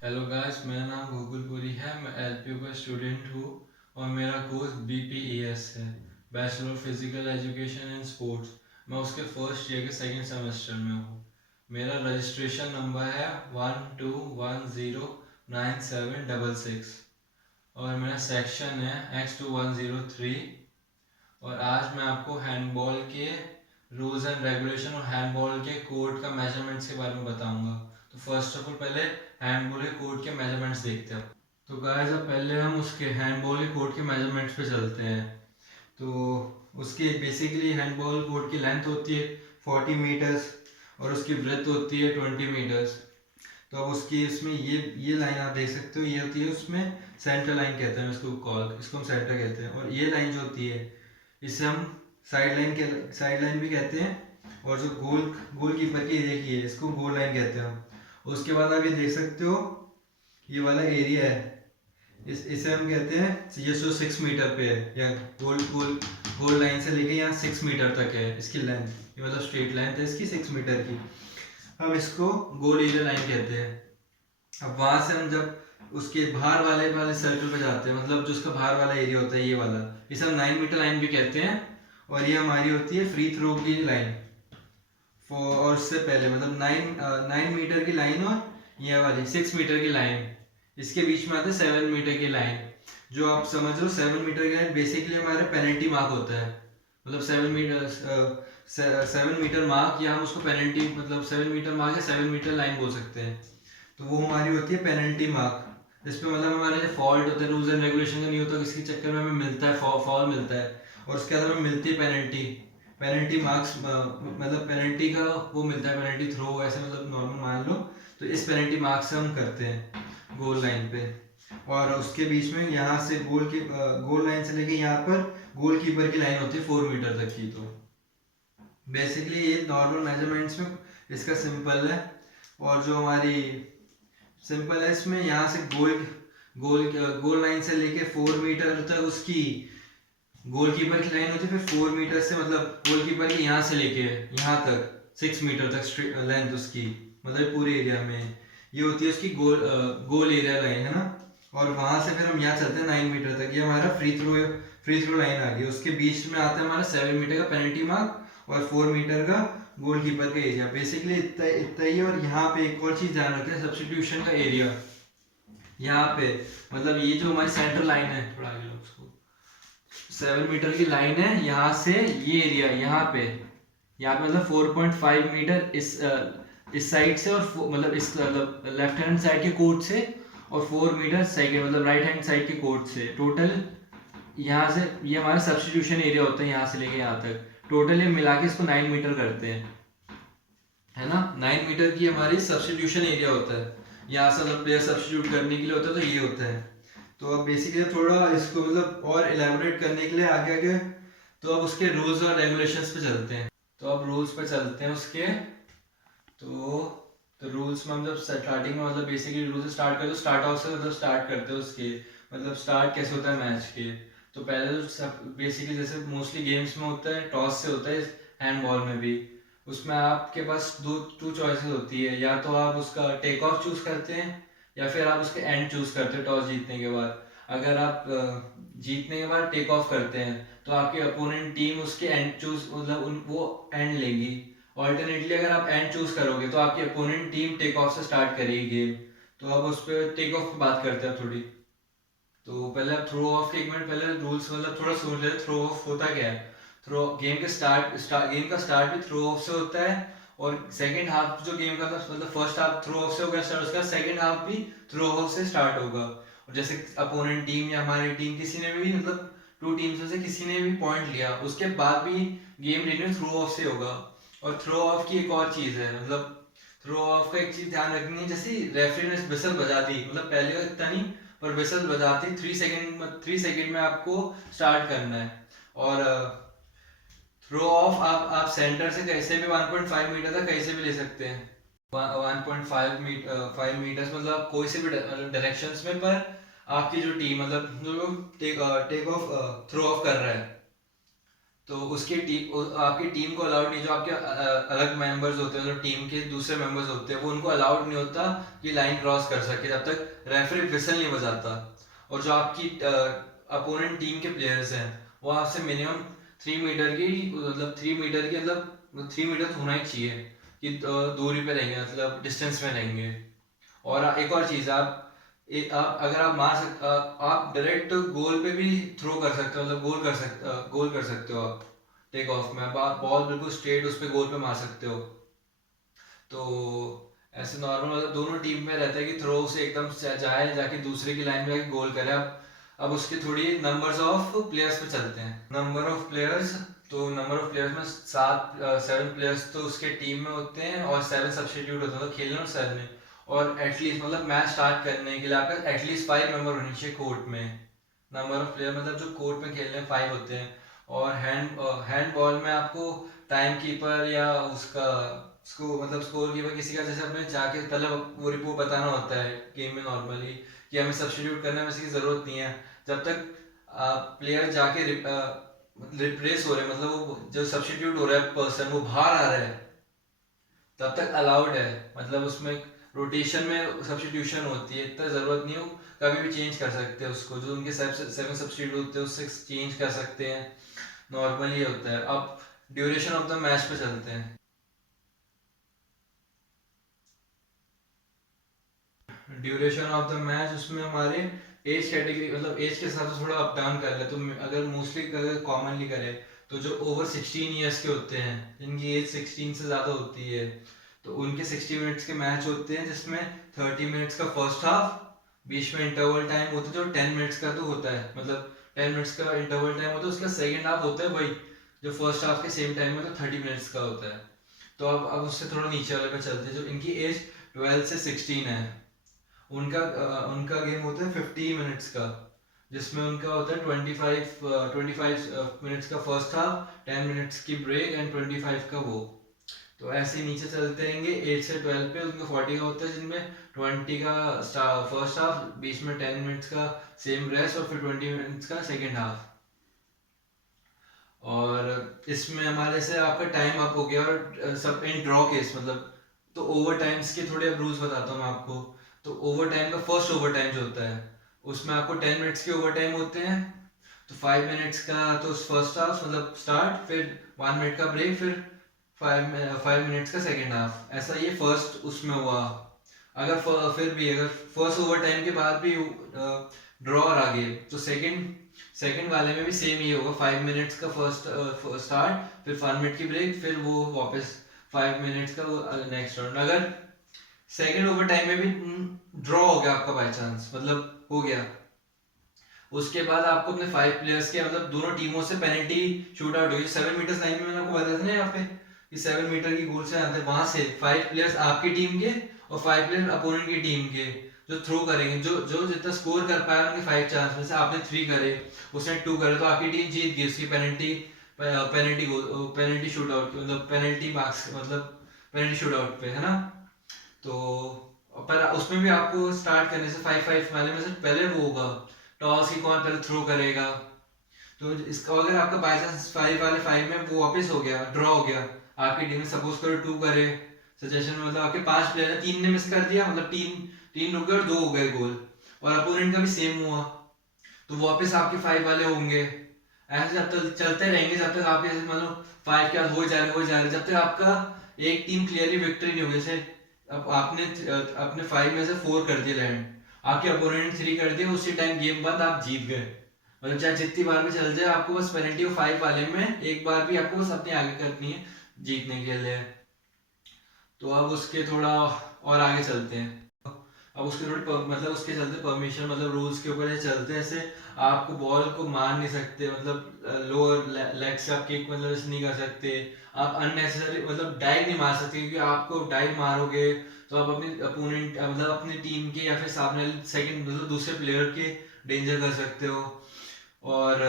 Hello guys, मेरा नाम गोकुलपुरी है। मैं एलपीयू का स्टूडेंट हूँ और मेरा कोर्स बीपीईएस है, bachelor of physical education and sports. मैं उसके फर्स्ट ईयर के सेकंड सेमेस्टर में हूँ। मेरा रजिस्ट्रेशन नंबर है 12109766 और मेरा सेक्शन है X2103। और आज मैं आपको हैंडबॉल के रूल्स एंड रेगुलेशन और हैंडबॉल के कोर्ट का मेजरमेंट्स के बारे में बताऊंगा। तो फर्स्ट ऑफ ऑल पहले हैंडबॉल के कोर्ट के मेजरमेंट्स देखते हैं। तो गाइस, अब पहले हम उसके हैंडबॉल के कोर्ट के मेजरमेंट्स पे चलते हैं। तो उसकी बेसिकली हैंडबॉल कोर्ट की लेंथ होती है 40 मीटर्स और उसकी ब्रेथ होती है 20 मीटर्स। तो अब उसकी इसमें ये लाइन आप देख सकते हो, ये होती है उसमें सेंटर लाइन कहते हैं इसको हम सेंटर कहते हैं। और ये लाइन जो होती है इसे हम साइड लाइन भी कहते हैं। और जो गोल कीपर की देखिए इसको गोल लाइन कहते हैं हम। उसके बाद आप ये देख सकते हो, ये वाला एरिया है, इसे हम कहते हैं, ये जो 6 मीटर पे है, या गोल गोल गोल लाइन से लेके यहाँ 6 मीटर तक है इसकी लेंथ। ये मतलब स्ट्रेट लेंथ है इसकी 6 मीटर की। हम इसको गोल एरिया लाइन कहते हैं। अब वहां से हम जब उसके बाहर वाले वाले सर्कल पे जाते हैं, मतलब जो उसका बाहर वाला एरिया होता है ये वाला, इसे हम 9 मीटर लाइन भी कहते हैं। और ये हमारी होती है फ्री थ्रो की लाइन। और उससे पहले मतलब 9 मीटर की लाइन और ये वाली 6 मीटर की लाइन, इसके बीच में आते हैं 7 मीटर की लाइन। जो आप समझ लो 7 मीटर की लाइन बेसिकली हमारा पेनल्टी मार्क होता है। मतलब 7 मीटर मार्क, या हम उसको पेनल्टी, मतलब 7 मीटर मार्क या 7 मीटर लाइन बोल सकते हैं। तो वो हमारी होती है पेनल्टी मार्क, जिसमें मतलब हमारे जो फॉल्ट होता है, रूल्स एंड रेगुलेशन का नहीं होता, किसी चक्कर में हमें मिलता है फॉल मिलता है और उसके बाद हमें मिलती है पेनल्टी। पेनल्टी मार्क्स मतलब पेनल्टी का वो मिलता है, पेनल्टी थ्रो ऐसे मतलब नॉर्मल मान लो। तो इस पेनल्टी मार्क्स से हम करते हैं गोल लाइन पे। और उसके बीच में यहाँ से गोल लाइन से लेके यहाँ पर गोल कीपर की लाइन होती है 4 मीटर तक की। तो बेसिकली ये नॉर्मल मेजरमेंट्स में इसका सिंपल है। और जो हमारी सिंपल है इसमें, यहाँ से गोल गोल गोल लाइन से लेके 4 मीटर तक उसकी गोलकीपर की लाइन होती है। फिर 4 मीटर से मतलब गोलकीपर की यहाँ से लेके यहाँ तक 6 मीटर तक लेंथ उसकी, मतलब पूरे एरिया में ये होती है उसकी गोल एरिया लाइन, है ना। और वहां से फिर हम यहाँ चलते हैं 9 मीटर तक, ये हमारा फ्री थ्रो लाइन आ गई। उसके बीच में आता है हमारा 7 मीटर का पेनल्टी मार्क और 4 मीटर का गोलकीपर का एरिया। बेसिकली इतना इतना ही। और यहाँ पे एक और चीज ध्यान रखें, सब्सटीट्यूशन का एरिया। यहाँ पे मतलब ये जो हमारी सेंटर लाइन है, थोड़ा आगे लो उसको, 7 मीटर की लाइन है, यहाँ से ये एरिया यहाँ पे मतलब 4.5 मीटर इस साइड से, और मतलब इस मतलब लेफ्ट हैंड साइड के कोर्ट से, और 4 मीटर सेकेंड मतलब राइट हैंड साइड के कोर्ट से। टोटल यहाँ से ये हमारा सब्सटीट्यूशन एरिया होता है, यहाँ से लेके यहाँ तक टोटल ये मिला के इसको 9 मीटर करते हैं, है ना। 9 मीटर की हमारी सब्सटीट्यूशन एरिया होता है। यहाँ से मतलब प्लेयर सब्सटीट्यूट करने के लिए होता है, तो ये होता है। तो अब बेसिकली थोड़ा इसको मतलब और एलैबोरेट करने के लिए आगे आगे, तो अब उसके रूल्स और रेगुलेशंस पे चलते हैं। तो अब रूल्स पे चलते हैं उसके। तो रूल्स में हम जब स्टार्टिंग में मतलब बेसिकली रूल से स्टार्ट करते हैं, स्टार्ट ऑफ से मतलब स्टार्ट करते हैं उसके, मतलब स्टार्ट कैसे होता है मैच के। तो पहले तो सब बेसिकली जैसे मोस्टली गेम्स में होता है, टॉस से होता है हैंडबॉल में भी। उसमें आपके पास टू चॉइसेस होती है, या तो आप उसका टेक ऑफ चूज करते हैं या फिर आप उसके एंड चूज करते हो टॉस जीतने के बाद। अगर आप जीतने के बाद टेक ऑफ करते हैं तो आपकी अपोनेंट टीम उसके एंड चूज मतलब वो एंड लेगी। ऑल्टरनेटली अगर आप एंड चूज करोगे तो आपकी अपोनेंट टीम टेक ऑफ से स्टार्ट करेगी गेम। तो अब उस पर टेक ऑफ की बात करते हैं थोड़ी। तो पहले आप थ्रो ऑफ के एक मिनट पहले रूल्स मतलब थोड़ा सोच लेते, थ्रो ऑफ होता क्या है। थ्रो गेम के गेम का स्टार्ट भी थ्रो ऑफ से होता है। और सेकंड हाफ जो गेम का था, मतलब फर्स्ट हाफ थ्रो ऑफ से होगा स्टार्ट, उसका सेकंड हाफ भी थ्रो ऑफ से स्टार्ट होगा। और जैसे अपोनेंट टीम या हमारी टीम किसी ने भी मतलब टू टीम्स में से किसी ने भी पॉइंट लिया, उसके बाद भी गेम रिन्यू थ्रो ऑफ से होगा। और थ्रो ऑफ की एक और चीज है, मतलब थ्रो ऑफ का एक चीज ध्यान रखनी है, जैसे रेफरी ने विसल बजा दी, मतलब पहले का इतना नहीं, पर विसल बजाती 3 सेकंड में आपको स्टार्ट करना है। और थ्रो ऑफ आप सेंटर से कैसे भी 1.5 मीटर तक कैसे भी ले सकते हैं। 1.5 मीटर्स मतलब आप कोई से भी डायरेक्शंस में, पर आपकी जो टीम मतलब जो लोग टेक ऑफ थ्रो ऑफ कर रहा है, तो उसकी टीम, आपकी टीम को अलाउड नहीं, जो आपके अलग मेंबर्स होते हैं, जो टीम के दूसरे मेंबर्स होते हैं, वो उनको अलाउड नहीं होता कि लाइन क्रॉस कर सके जब तक रेफरी विसल नहीं बजाता। और जो आपकी अपोनेंट टीम के प्लेयर्स हैं, वो आपसे मिनिमम 3 मीटर की, मतलब 3 मीटर की, मतलब 3 मीटर होना ही चाहिए कि दूरी पे रहेंगे, मतलब डिस्टेंस में रहेंगे। और एक और चीज़, आप अगर आप आप डायरेक्ट गोल पे भी थ्रो कर सकते हो, मतलब गोल कर सकते हो आप। टेक ऑफ में आप बॉल बिल्कुल स्ट्रेट उस पे गोल पे मार सकते हो। तो ऐसे नॉर्मल मतलब दोनों टीम में रहता है कि थ्रो से एकदम जाए, जाके दूसरे की लाइन में जाके गोल करे। अब उसके थोड़ी नंबर्स ऑफ प्लेयर्स पे चलते हैं। नंबर ऑफ प्लेयर्स, तो नंबर ऑफ प्लेयर्स में 7 प्लेयर्स तो उसके टीम में होते हैं और 7 सब्स्टिट्यूट होते हैं, तो खेलने और 7 में। और एटलीस्ट मतलब मैच स्टार्ट करने के लिए आपका एटलीस्ट 5 मेंबर होने चाहिए कोर्ट में। नंबर ऑफ प्लेयर मतलब जो कोर्ट में खेलने 5 होते हैं। और हैंड बॉल में आपको टाइम कीपर या उसका उसको मतलब स्कोर कीपर किसी का, जैसे अपने जाके पहले वो रिपोर्ट बताना होता है गेम में नॉर्मली कि हमें सब्स्टिट्यूट करने में इसकी ज़रूरत नहीं है। जब तक प्लेयर जाके रिप्लेस हो रहे, मतलब वो जो सब्स्टिट्यूट हो रहा है पर्सन वो बाहर आ रहा है, तब तक अलाउड है। मतलब उसमें रोटेशन में सब्स्टिट्यूशन होती है, इतना ज़रूरत नहीं हो, कभी भी चेंज कर सकते हैं उसको, जो उनके 7 सब्स्टिट्यूट होते हैं उससे चेंज कर सकते हैं। नॉर्मली होता है। अब ड्यूरेशन ऑफ द मैच पे चलते हैं। ड्यूरेशन ऑफ द मैच, उसमें हमारे एज कैटेगरी, मतलब एज के हिसाब से थोड़ा अप डाउन कर ले, तो अगर मोस्टली अगर कॉमनली करे तो जो ओवर 16 ईयर्स के होते हैं, जिनकी एज 16 से ज़्यादा होती है, तो उनके 60 मिनट्स के मैच होते हैं, जिसमें 30 मिनट्स का फर्स्ट हाफ, बीच में इंटरवल टाइम होता है जो 10 मिनट्स का तो होता है, मतलब 10 मिनट्स का इंटरवल टाइम होता है। उसका सेकेंड हाफ होता है वही जो फर्स्ट हाफ के सेम टाइम में, तो 30 मिनट्स का होता है। तो अब उससे थोड़ा नीचे वाले पे चलते हैं, जो इनकी एज 12 से 16 है, उनका गेम होता है 50 मिनट्स का, जिसमें उनका होता है 25 मिनट्स का फर्स्ट हाफ, 10 मिनट्स की ब्रेक एंड 25 का वो। तो ऐसे ही नीचे चलते रहेंगे 8 से 12 पे, उनका 40 का होता है, जिनमें 20 का फर्स्ट हाफ, बीच में 10 मिनट्स का सेम रेस्ट, और फिर 20 मिनट्स का सेकेंड हाफ। और इसमें हमारे से आपका टाइम अप हो गया, और सब इन ड्रॉ केस मतलब, तो ओवर टाइम्स के थोड़े अब रूल्स बताता हूँ मैं आपको। तो ओवर टाइम का फर्स्ट ओवर टाइम जो होता है, उसमें आपको 10 मिनट्स के ओवर टाइम होते हैं। तो 5 मिनट्स का तो फर्स्ट हाफ मतलब स्टार्ट, फिर 1 मिनट का ब्रेक, फिर 5 मिनट्स का सेकेंड हाफ, ऐसा ये फर्स्ट उसमें हुआ। फिर भी अगर फर्स्ट ओवर टाइम के बाद भी ड्रॉ और आगे, तो सेकंड सेकंड वाले में भी सेम ही होगा। 5 मिनट्स का फर्स्ट स्टार्ट, फिर 1 मिनट की ब्रेक, फिर वो वापस 5 मिनट्स का नेक्स्ट राउंड। अगर सेकंड ओवर टाइम में भी ड्रॉ हो गया आपका बाय चांस, मतलब हो गया, उसके बाद आपको अपने 5 प्लेयर्स के, मतलब दोनों टीमों से पेनल्टी शूट आउट होगी। 7 मीटर लाइन में मैंने आपको बताया था ना यहाँ पे कि 7 मीटर की गोल से आते हैं, वहां से 5 प्लेयर्स आपकी टीम के और 5 प्लेयर अपोनेंट की टीम के जो थ्रो करेंगे, जो जो जितना स्कोर कर पाया उनके 5 चांस में से आपने 3 करे, उसने 2 करे, तो आपकी टीम जीत गई। उसकी पेनल्टी शूट आउट, मतलब पेनल्टी मार्क्स, मतलब पेनल्टी शूट आउट पे, है ना। तो पर उसमें भी आपको स्टार्ट करने से 5-5 वाले में से पहले वो होगा टॉस की, कौन पहले थ्रो करेगा। तो इसका अगर आपका बाई चांस 5 वाले 5 में वो वापस हो गया, ड्रॉ हो गया, आपकी टीम ने सपोज करो 2 करे सजेशन में, मतलब आपके 5 प्लेयर है, 3 ने मिस कर दिया, मतलब तीन तीन रुक गए और 2 हो गए गोल, और अपोनेंट का भी सेम हुआ, तो वापस आपके 5 वाले होंगे। ऐसे जब तक चलते रहेंगे, जब तक आपके मतलब 5 के बाद हो जा रहे, जब तक आपका एक टीम क्लियरली विक्ट्री नहीं होगी। जैसे अब आपने अपने 5 में से 4 कर दिए लैंड, आपके अपोनेंट ने 3 कर दिया, उसी टाइम गेम बंद, आप जीत गए। मतलब चाहे जितनी बार भी चल जाए, आपको बस पेनल्टी ऑफ 5 वाले में एक बार भी आपको बस अपने आगे करनी है जीतने के लिए। तो अब उसके थोड़ा और आगे चलते हैं। अब उसके थोड़ी मतलब उसके चलते परमिशन, मतलब रूल्स के ऊपर ये चलते हैं। ऐसे आपको बॉल को मार नहीं सकते, मतलब लोअर लेग से आप किक मतलब ऐसे नहीं कर सकते। आप अननेसेसरी मतलब डाइव नहीं मार सकते, क्योंकि आपको डाइव मारोगे तो आप अपनी अपोनेंट मतलब अपनी टीम के या फिर सामने सेकंड मतलब दूसरे प्लेयर के डेंजर कर सकते हो। और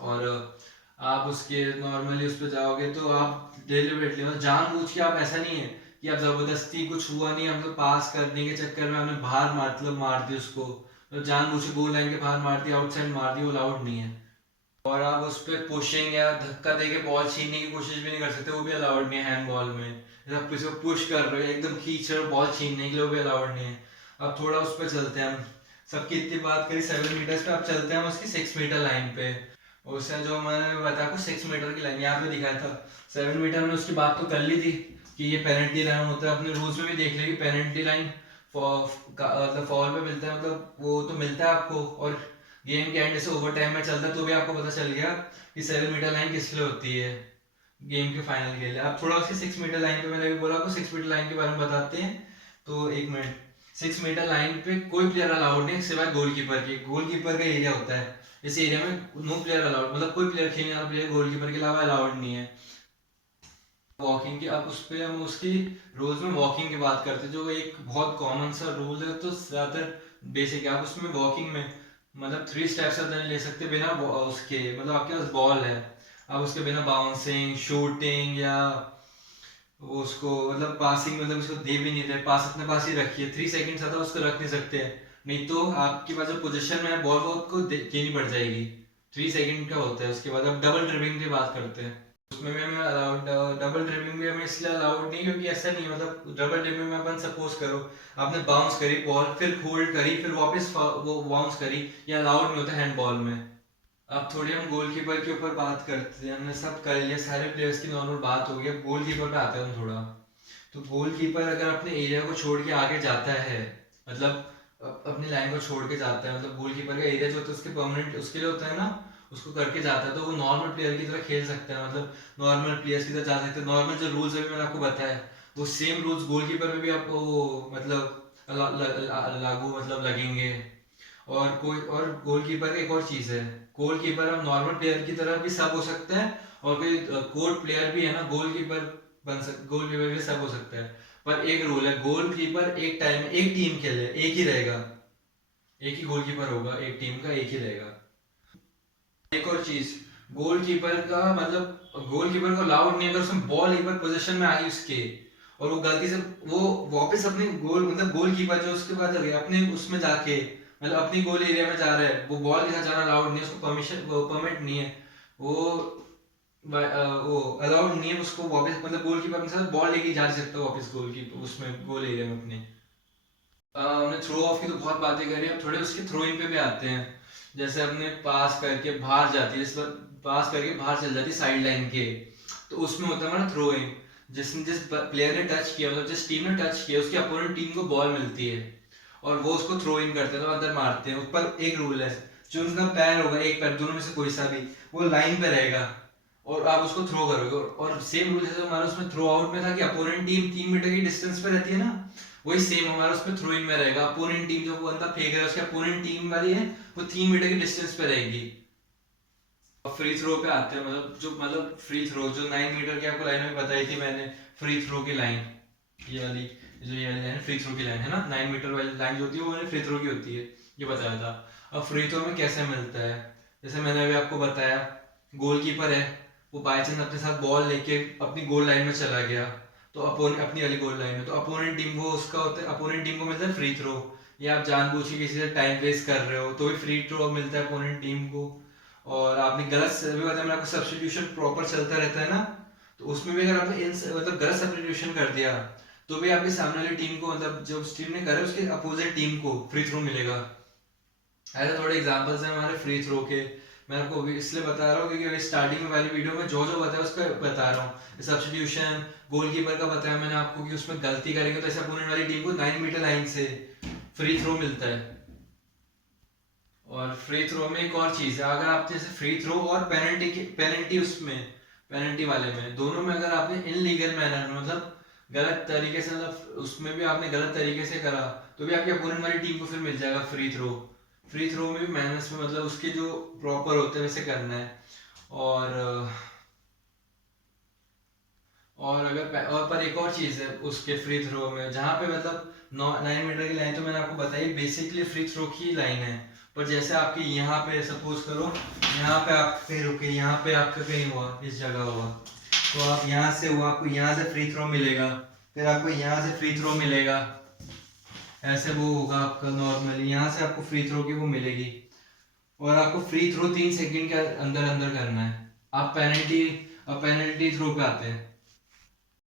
और आप उसके नॉर्मली उस पर जाओगे तो आप डेलिबरेटली मतलब जानबूझ के, आप ऐसा नहीं है कि आप जबरदस्ती, कुछ हुआ नहीं हम तो पास करने के चक्कर में हमने बाहर मतलब मार दी उसको, तो जानबूझ के गोल लाइन के बाहर मार दिया, आउटसाइड मार दी, वो अलाउड नहीं है। और आप उस पर पुशिंग या धक्का देके बॉल छीनने की कोशिश भी नहीं कर सकते, वो भी अलाउड नहीं है हैंड बॉल में। जैसे आप किसी को पुश कर रहे हो एकदम खींच रहे हो बॉल छीनने के लिए, वो भी अलाउड नहीं है। अब थोड़ा उस पर चलते हैं हम, सबकी इतनी बात करी 7 मीटर्स पे, अब चलते हैं हम उसकी 6 मीटर लाइन पे। उसने जो मैंने बताया आपको 6 मीटर की लाइन यहाँ पे दिखाया था, 7 मीटर में उसकी बात तो कर ली थी कि ये पेनल्टी लाइन होता है, अपने रूल्स में भी देख लिया कि पेनल्टी लाइन मतलब फॉल पे मिलता है, मतलब वो तो मिलता है आपको। और गेम के एंड से ओवर टाइम में चलता है तो भी आपको पता चल गया कि 7 मीटर लाइन किस लिए होती है गेम के फाइनल के लिए। अब थोड़ा उसकी 6 मीटर लाइन पे, मैंने अभी बोला आपको 6 मीटर लाइन के बारे में बताते हैं। तो 1 मिनट, 6 मीटर लाइन पे कोई प्लेयर अलाउड नहीं सिवाय गोलकीपर के। गोलकीपर का एरिया होता है, इस एरिया में नो प्लेयर अलाउड, मतलब कोई प्लेयर, खेलने वाला प्लेयर गोलकीपर के अलावा अलाउड नहीं है। वॉकिंग की, अब उस पे हम उसकी रूल्स में वॉकिंग की बात करते हैं, जो एक बहुत कॉमन सा रूल है, तो ज़्यादातर बेसिक है। आप उसमें वॉकिंग में मतलब 3 स्टेप्स आप नहीं ले सकते बिना उसके, मतलब आपके पास बॉल है, आप उसके बिना बाउंसिंग, शूटिंग या वो उसको मतलब पासिंग, मतलब उसको दे भी नहीं रहे, पास अपने पास ही रखिए, 3 सेकंड ज़्यादा उसको रख नहीं सकते हैं। नहीं तो आपके पास जो पोजीशन में है बॉल, वो आपको देनी पड़ जाएगी। 3 सेकंड का होता है। उसके बाद अब डबल ड्रिबलिंग की बात करते हैं। उसमें भी हमें अलाउड, डबल ड्रिबलिंग भी हमें इसलिए अलाउड नहीं क्योंकि ऐसा नहीं, मतलब डबल ड्रिबलिंग में अपन सपोज करो आपने बाउंस करी बॉल, फिर होल्ड करी, फिर वापस वो बाउंस करी, ये अलाउड नहीं होता हैंड बॉल में। अब थोड़ी हम गोलकीपर के ऊपर बात करते हैं, हमने सब कर लिया, सारे प्लेयर्स की नॉर्मल बात हो गई, अब गोलकीपर पे आते हैं हम थोड़ा। तो गोलकीपर अगर अपने एरिया को छोड़ के आगे जाता है, मतलब अपनी लाइन को छोड़ के जाता है, मतलब गोलकीपर का एरिया जो होता है उसके परमानेंट उसके लिए होता है ना, उसको करके जाता है, तो वो नॉर्मल प्लेयर की तरह खेल सकता है, मतलब नॉर्मल प्लेयर्स की तरह जा सकते हैं। नॉर्मल जो रूल्स अभी मैंने आपको बताया, वो सेम रूल्स गोलकीपर में भी आपको मतलब लागू मतलब लगेंगे। और कोई और गोलकीपर एक और चीज़ है, गोलकीपर हम नॉर्मल प्लेयर की तरह भी सब हो सकता है, और कोई कोर्ट प्लेयर भी है ना गोलकीपर गोलकीपर भी सब हो सकता है। पर एक रूल है, गोलकीपर एक टाइम में एक टीम खेले, एक ही रहेगा, एक ही गोलकीपर होगा, एक टीम का एक ही रहेगा। एक और चीज, गोलकीपर का मतलब गोलकीपर को अलाउड नहीं, अगर उसमें बॉल एक बार पोजीशन में आई उसके, और वो गलती से वो वापस अपने गोल, मतलब गोलकीपर जो उसके बाद अपने उसमें जाके, मतलब अपनी गोल एरिया में जा रहा है, वो बॉल के साथ जाना अलाउड नहीं है, उसको परमिशन परमिट नहीं है, वो वो अलाउड नहीं है उसको वापस, मतलब गोलकीपर अपने साथ बॉल लेके जा सकता है वापस गोल की उसमें गोल एरिया में अपने। हमने थ्रो ऑफ की तो बहुत बातें करी, अब थोड़े उसके थ्रो इन पे भी आते हैं। जैसे हमने पास करके बाहर जाती है, इस बार पास करके बाहर चल जाती है साइड लाइन के, तो उसमें होता है हमारा थ्रो इन। जिस प्लेयर ने टच किया, मतलब जिस टीम ने टच किया, उसकी अपोनेंट टीम को बॉल मिलती है और वो उसको थ्रो इन करते हैं, तो अंदर मारते हैं। ऊपर एक रूल है, जो उनका पैर होगा, एक पैर दोनों में से कोई सा भी, वो लाइन पे रहेगा और आप उसको थ्रो करोगे। और सेम रूल जैसे हमारा उसमें थ्रो आउट में था कि अपोनेंट टीम 3 मीटर की डिस्टेंस पे रहती है ना, वही सेम हमारा उसमें थ्रो इन में रहेगा। अपोनेंट टीम जो बंदा फेंक रहा है, उसके अपोनेंट टीम वाली है, वो 3 मीटर की डिस्टेंस पे रहेगी। फ्री थ्रो पे आते हैं, मतलब जो मतलब फ्री थ्रो जो 9 मीटर की आपको लाइन में बताई थी मैंने, फ्री थ्रो की लाइन, ये वाली जो ये वाली लाइन फ्री थ्रो की लाइन है ना, 9 मीटर वाली लाइन जो होती है वो मैंने फ्री थ्रो की होती है, ये बताया था। अब फ्री थ्रो में कैसे मिलता है, जैसे मैंने अभी आपको बताया, गोलकीपर है, वो बाई चांस अपने साथ बॉल लेके अपनी गोल लाइन में चला गया, तो अपनी वाली गोल लाइन में, तो अपोनेंट टीम को उसका होता है, अपोनेंट टीम को मिलता है फ्री थ्रो। या आप जानबूझ के किसी से टाइम वेस्ट कर रहे हो तो भी फ्री थ्रो मिलता है अपोनेंट टीम को। और आपने गलत अभी बताया मैंने आपको, सब्स्टिट्यूशन प्रॉपर चलता रहता है ना, तो उसमें भी अगर आपने मतलब गलत सब्स्टिट्यूशन कर दिया, तो भी आपकी सामने वाली टीम को, मतलब जो उस टीम ने करा है उसके अपोजिट टीम को फ्री थ्रो मिलेगा। ऐसे थोड़े एग्जांपल्स हैं हमारे फ्री थ्रो के। मैं आपको अभी इसलिए बता रहा हूँ क्योंकि अभी स्टार्टिंग में वाली वीडियो में जो जो बताया उसका बता रहा हूँ। सब्स्टिट्यूशन गोलकीपर का बताया मैंने आपको कि उसमें गलती करेंगे तो ऐसे अपोनेंट वाली टीम को 9 मीटर लाइन से फ्री थ्रो मिलता है। और फ्री थ्रो में एक और चीज है, अगर आप जैसे फ्री थ्रो और पेनल्टी उसमें पेनल्टी वाले में दोनों में अगर आपने इनलीगल मैनर में, मतलब गलत तरीके से, मतलब उसमें भी आपने गलत तरीके से करा, तो भी आपकी अपोनेंट वाली टीम को फिर मिल जाएगा फ्री थ्रो। फ्री थ्रो में भी मैनर्स में, मतलब उसके जो प्रॉपर होते हैं वैसे करना है। और और पर एक और चीज है उसके फ्री थ्रो में, जहाँ पे मतलब 9 मीटर की लाइन तो मैंने आपको बताई बेसिकली फ्री थ्रो की लाइन है, पर जैसे आपके यहाँ पे सपोज करो, यहाँ पे आप कहीं रुके, यहाँ पे आपका कहीं हुआ, इस जगह हुआ, तो आप यहाँ से हुआ, आपको यहाँ से फ्री थ्रो मिलेगा, फिर आपको यहाँ से फ्री थ्रो मिलेगा, ऐसे वो होगा आपका नॉर्मली, यहाँ से आपको फ्री थ्रो की वो मिलेगी। और आपको फ्री थ्रो 3 सेकंड के अंदर अंदर करना है। अब पेनल्टी थ्रो पे आते हैं।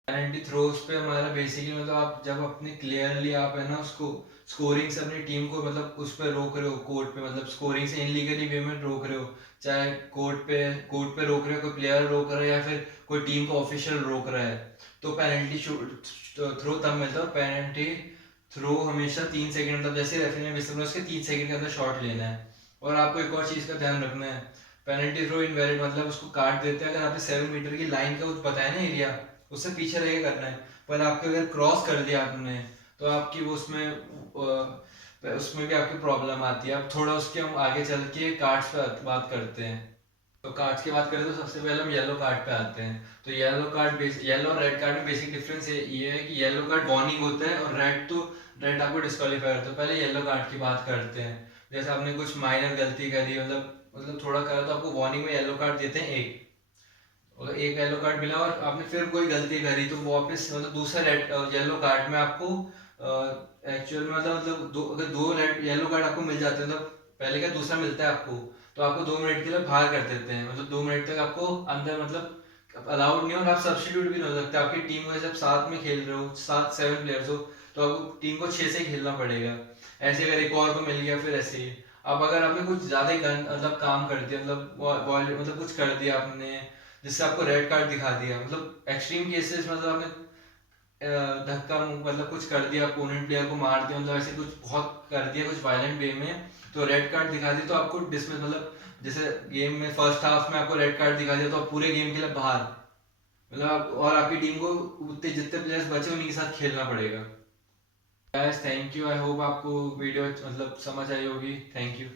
पेनल्टी थ्रोस पे हमारा बेसिकली मतलब आप जब अपने क्लियरली आप है ना उसको स्कोरिंग से अपनी टीम को मतलब उस पर रोक रहे हो कोर्ट पे, मतलब स्कोरिंग से इनलीगली वे में रोक रहे हो, चाहे कोर्ट पे रोक रहे हो, कोई प्लेयर रोक रहा है या फिर कोई टीम को ऑफिशियल रोक रहा है, तो पेनल्टी थ्रो तब मिलता है। पेनल्टी थ्रो हमेशा 3 सेकंड, मतलब जैसे रेफरी ने विसल उसके 3 सेकंड के अंदर शॉट लेना है। और आपको एक और चीज़ का ध्यान रखना है, पेनल्टी थ्रो इनवैलिड मतलब उसको काट देते हैं अगर आपने 7 मीटर की लाइन का कुछ बताया ना एरिया, उससे पीछे रह के करना है। पर आपके अगर क्रॉस कर दिया आपने तो आपकी वो उसमें भी आपकी प्रॉब्लम आती है। अब थोड़ा उसके हम आगे चल के कार्ड्स पे बात करते हैं। तो कार्ड्स की बात करें तो सबसे पहले हम येलो कार्ड पे आते हैं। तो येलो और रेड कार्ड में बेसिक डिफरेंस ये है कि येलो कार्ड वार्निंग होता है और रेड आपको डिस्क्वालीफाई करता है। पहले येलो कार्ड की बात करते हैं। जैसे आपने कुछ माइनर गलती करी, मतलब थोड़ा करा, तो आपको वार्निंग में येलो कार्ड देते हैं एक। और एक येलो कार्ड मिला और आपने फिर कोई गलती करी तो वो वापस मतलब दूसरा रेड येलो कार्ड में आपको एक्चुअल में अगर दो रेड येलो कार्ड आपको मिल जाते हैं, मतलब पहले का दूसरा मिलता है आपको, तो आपको 2 मिनट के लिए बाहर कर देते हैं। मतलब 2 मिनट तक आपको अंदर मतलब अलाउड नहीं हो, और आप सब्स्टिट्यूट भी नहीं हो सकते। आपकी टीम को जब साथ में खेल रहे हो, 7 7 प्लेयर्स हो, तो आपको टीम को 6 से खेलना पड़ेगा। ऐसे अगर एक और को मिल गया फिर ऐसे ही। अब अगर आपने कुछ ज्यादा ही मतलब काम कर दिया, मतलब कुछ कर दिया आपने जिससे आपको रेड कार्ड दिखा दिया, मतलब एक्सट्रीम केसेस, मतलब आपने मतलब कुछ कर दिया, अपोनेंट प्लेयर को मार दिया, मतलब ऐसे कुछ बहुत कर दिया कुछ वायलेंट वे में, तो रेड कार्ड दिखा दी तो आपको डिसमिस, मतलब जैसे गेम में फर्स्ट हाफ में आपको रेड कार्ड दिखा दिया तो आप पूरे गेम के लिए बाहर, मतलब और आपकी टीम को उतने जितने प्लेयर्स बचे उन्हीं के साथ खेलना पड़ेगा। Guys thank you, I hope आपको वीडियो मतलब समझ आई होगी। Thank you.